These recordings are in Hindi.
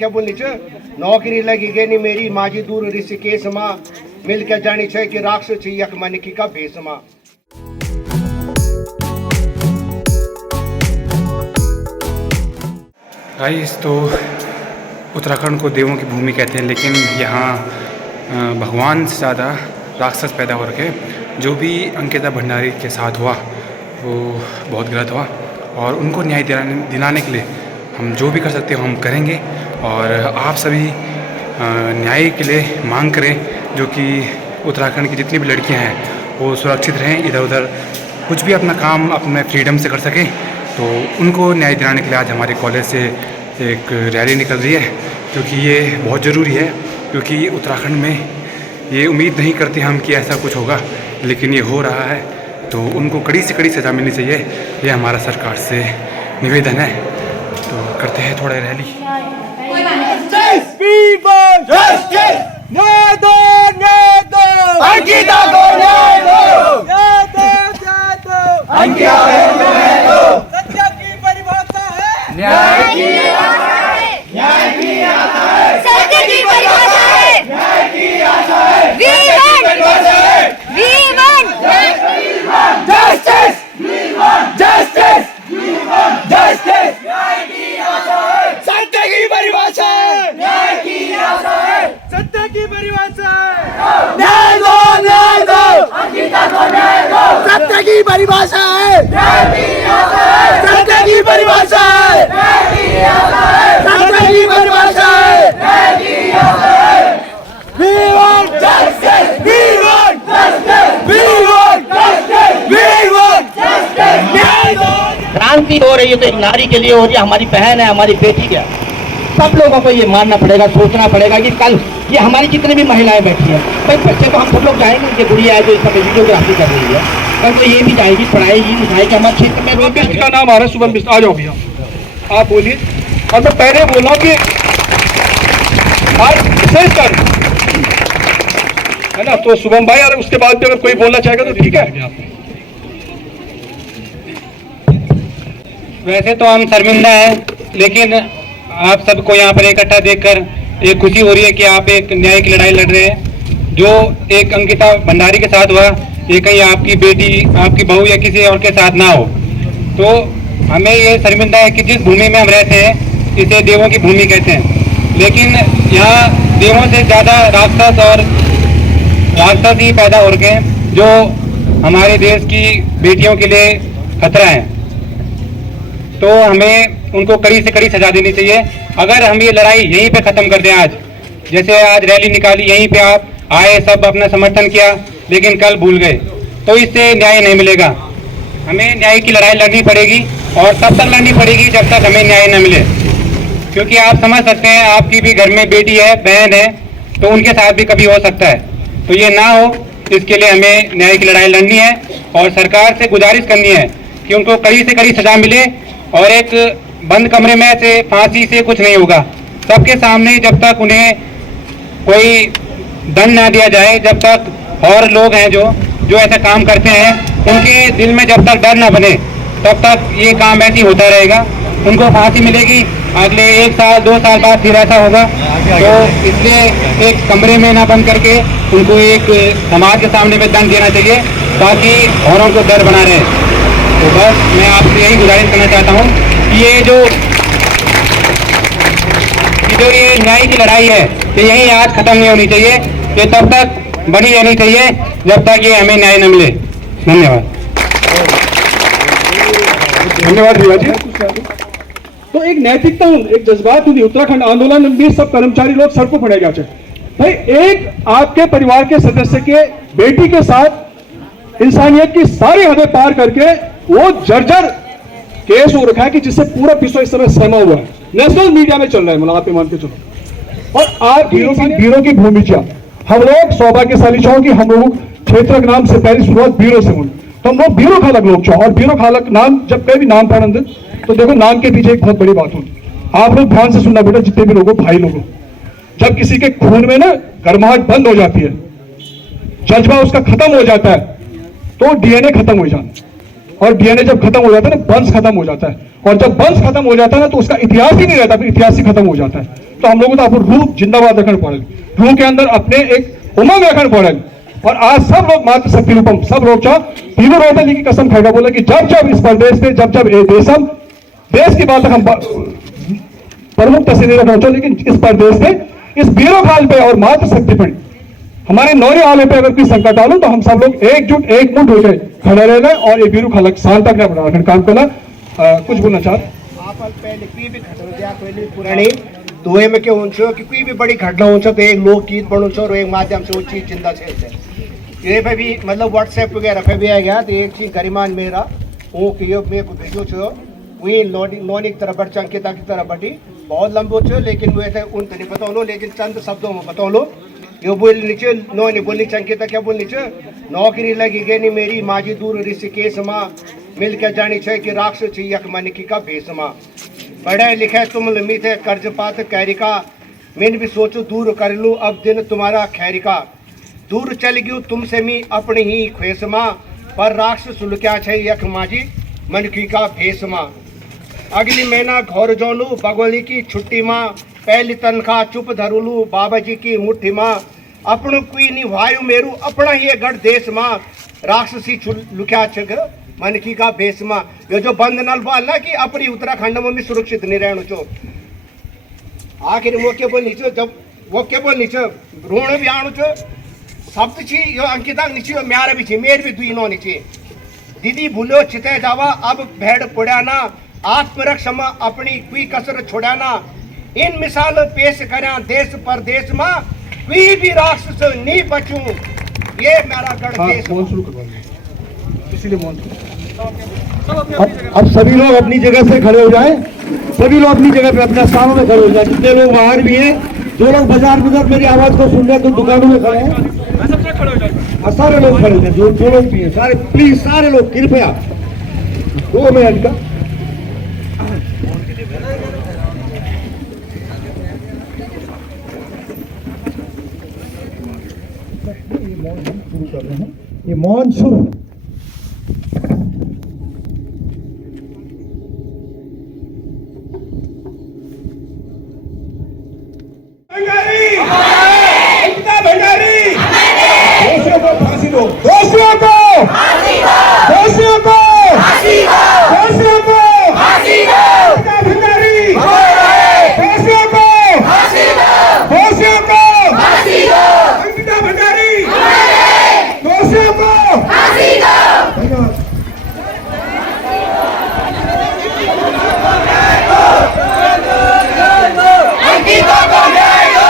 क्या बोलनी च नौकरी लगी गई नहीं मेरी माजी दूर ऋषिकेश माँ मिल के जानी चाहिए कि राक्षस चाहिए मन की का भेष माँ। गाइस तो उत्तराखंड को देवों की भूमि कहते हैं, लेकिन यहाँ भगवान से ज़्यादा राक्षस पैदा हो रखे। जो भी अंकिता भंडारी के साथ हुआ वो बहुत गलत हुआ और उनको न्याय दिलाने के लिए हम जो भी कर सकते हैं हम करेंगे। और आप सभी न्याय के लिए मांग करें, जो कि उत्तराखंड की जितनी भी लड़कियां हैं वो सुरक्षित रहें, इधर उधर कुछ भी अपना काम अपने फ्रीडम से कर सकें। तो उनको न्याय दिलाने के लिए आज हमारे कॉलेज से एक रैली निकल रही है, क्योंकि ये बहुत ज़रूरी है। क्योंकि उत्तराखंड में ये उम्मीद नहीं करते हम कि ऐसा कुछ होगा, लेकिन ये हो रहा है। तो उनको कड़ी से कड़ी सज़ा मिलनी चाहिए, ये हमारा सरकार से निवेदन है। तो करते हैं थोड़ा रैली। सत्य की परिभाषा है, सत्य की परिभाषा है, सत्य की परिभाषा है। We want justice, we want justice, we want justice, we want justice। क्रांति हो रही है तो एक नारी के लिए हो रही है, हमारी बहन है, हमारी बेटी है। सब लोगों को ये मानना पड़ेगा, सोचना पड़ेगा कि कल ये हमारी जितनी भी महिलाएं बैठी हैं, भाई बच्चे तो हम सब लोग जाएंगे, उनकी गुड़िया है जो इस समय वीडियोग्राफी कर रही है, कल तो ये भी जाएगी, पढ़ाएगी लिखाएगी। हमारे क्षेत्र में का नाम आ रहा है शुभम बिष्ट, आ जाओ भैया आप बोलिए। और मैं पहले बोला कि विशेष कर है ना, तो शुभम भाई और उसके बाद भी अगर कोई बोलना चाहेगा तो ठीक है। वैसे तो हम शर्मिंदा हैं, लेकिन आप सबको यहाँ पर इकट्ठा देखकर एक खुशी हो रही है कि आप एक न्याय की लड़ाई लड़ रहे हैं। जो एक अंकिता भंडारी के साथ हुआ, ये कहीं आपकी बेटी, आपकी बहू या किसी और के साथ ना हो। तो हमें ये शर्मिंदा है कि जिस भूमि में हम रहते हैं इसे देवों की भूमि कहते हैं, लेकिन यहाँ देवों से ज़्यादा राक्षस ही पैदा हो रखे हैं, जो हमारे देश की बेटियों के लिए खतरा है। तो हमें उनको कड़ी से कड़ी सजा देनी चाहिए। अगर हम ये लड़ाई यहीं पे ख़त्म कर दें, आज जैसे आज रैली निकाली, यहीं पे आप आए, सब अपना समर्थन किया, लेकिन कल भूल गए, तो इससे न्याय नहीं मिलेगा। हमें न्याय की लड़ाई लड़नी पड़ेगी और तब तक लड़नी पड़ेगी जब तक हमें न्याय न मिले। क्योंकि आप समझ सकते हैं, आपकी भी घर में बेटी है, बहन है, तो उनके साथ भी कभी हो सकता है। तो ये ना हो, इसके लिए हमें न्याय की लड़ाई लड़नी है और सरकार से गुजारिश करनी है कि उनको कड़ी से कड़ी सजा मिले। और एक बंद कमरे में से फांसी से कुछ नहीं होगा, सबके सामने जब तक उन्हें कोई दंड ना दिया जाए, जब तक और लोग हैं जो ऐसा काम करते हैं, उनके दिल में जब तक डर ना बने, तब तक ये काम ऐसे ही होता रहेगा। उनको फांसी मिलेगी, अगले 1 साल 2 साल बाद फिर ऐसा होगा। तो इसलिए एक कमरे में ना बंद करके उनको एक समाज के सामने में दंड देना चाहिए, ताकि औरों को डर बना रहे। तो बस मैं आपसे यही गुजारिश करना चाहता हूँ कि ये जो ये न्याय की लड़ाई है, ये यही आज खत्म नहीं होनी चाहिए, ये तब तक बनी रहनी चाहिए जब तक ये हमें न्याय न मिले। धन्यवाद। धन्यवाद भैया जी। तो एक नैतिकता, एक जज्बात हुई उत्तराखंड आंदोलन में सब कर्मचारी लोग सड़कों पर गए जाते। भाई एक आपके परिवार के सदस्य के बेटी के साथ इंसानियत की सारी हदें पार करके वो जर्जर केस हो रखा है कि जिससे पूरा विश्व इस समय सहमा हुआ है, नेशनल मीडिया में चल रहा है, मतलब आप मान के चलो। और आप वीरों की भूमि क्या, हम लोग सौभाग्यशाली छो कि हम लोग क्षेत्र के नाम से पहली शुरुआत बीरो से हुई, तो हम लोग बीरो खालक लोग छो। और बीरो खालक नाम जब कहीं भी नाम था नंदन, तो देखो नाम के पीछे एक बहुत बड़ी बात होती। आप लोग ध्यान से सुनना बेटा, जितने भी लोगों, भाई लोगों, जब किसी के खून में ना गर्माहट बंद हो जाती है, जज्बा उसका खत्म हो जाता है, तो डीएनए खत्म हो जाता है। और डीएनए जब खत्म हो जाता है ना, वंश खत्म हो जाता है। और जब वंश खत्म हो जाता है ना, तो उसका इतिहास ही नहीं रहता, फिर इतिहास ही खत्म हो जाता है। तो हम लोग तो आप रूह जिंदाबाद रखना पड़ेगा, रूह के अंदर अपने एक उमंग रखना पड़ेगा। और आज सब लोग मात्र शक्ति रूपम सब लोग तीनों रोहतली की कसम खाएगा बोला कि जब जब इस प्रदेश में जब जब देश की बात हम प्रमुख तस्वीरें पहुंचो, लेकिन इस प्रदेश में इस बीरो काल पे और मात्र शक्ति पर हमारे नौरे आने पे अगर कोई संकट आलो तो हम सब लोग एकजुट एक मुठ होकर खड़े रहना और ये बीरो खलक शांत तक रखना काम करना। कुछ बोलना चाहते पहले कोई भी घटना पुरानी दुए में क्या हो कि कोई भी बड़ी घटना हो तो एक लोकगीत बनो और एक माध्यम से वो चीज चिंता से ये पे भी मतलब व्हाट्सएप वगैरह पे भी आ गया तो एक चीज गरिमान मेरा वो कि मेरे को भेजो छो वही नॉन एक तरह बढ़ अंकिता की तरह बढ़ी बहुत लंबो छो, लेकिन वो ऐसे उन नहीं पता लो, लेकिन चंद शब्दों में बता लो यो बोलनी चे नो नहीं बोलनी अंकिता क्या बोलनी चे नौकरी लगी गई नहीं मेरी माजी दूर ऋषिकेश माँ मिल के जानी चाहिए कि राक्षस यक मनकी का भेसमा पढ़े लिखे तुम लमित है कर्ज पात कैरिका मैंने भी सोचो दूर कर लूँ अब दिन तुम्हारा खैरिका दूर चल गयू तुमसे मी अपनी ही ख्वेसमा पर राक्षस लुक्या छे यक माजी मनकी का भेसमा अगली महीना घोर जोलू बगोली की छुट्टी माँ पहली तनख्वाह चुप धरुलू बाबा जी की मुट्ठी माँ अपनो कोई नहीं वायु मेरू अपना ही गढ़ देश माँ राक्षसी लुक्या छग मनकी का भेस माँ ये जो बंद नल बाल ना कि अपनी उत्तराखंड में भी सुरक्षित नहीं रहना चो आखिर वो क्या बोल नीचे जब वो क्या बोल नीचे रोण भी आणु चो शब्द छी यो अंकिता नीचे म्यारे भी छी मेर भी दुई नो नीचे दीदी भूलो चिते जावा अब भेड़ पुड़ाना आत्मरक्षा अपनी कोई कसर छोड़ाना इन मिसाल पेश करा देश परदेश में कोई भी राक्षस नहीं बचूं ये मेरा गढ़ देश। अब सभी लोग अपनी जगह से खड़े हो जाएं, सभी लोग अपनी जगह पे अपने स्थानों में खड़े हो जाएं। जितने लोग बाहर भी हैं, जो लोग बाजार में मेरी आवाज को सुन रहे हैं तो दुकानों में खड़े हैं, सारे लोग खड़े हैं, जो लोग भी हैं सारे प्लीज सारे लोग कृपया 2 मिनट का शुरू कर रहे हैं। ये मौन शुरू दोषियों को फांसी दो, दोषियों को फांसी दो, दोषियों को फांसी दो, भंडारी दोषियों को फांसी दो, दोषियों को फांसी दो, अंकिता भंडारी दोषियों को फांसी दो। अंकिता को न्याय दो,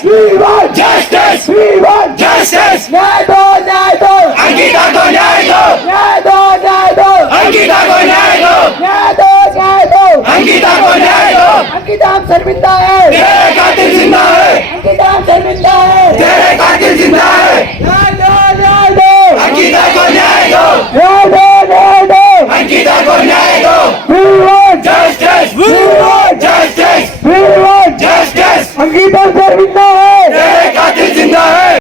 We want justice. We want justice. न्याय दो, न्याय दो. अंकिता को न्याय दो. न्याय दो, न्याय दो. अंकिता को न्याय दो. न्याय दो, न्याय दो. अंकिता को न्याय दो. अंकिता हम शर्मिंदा है.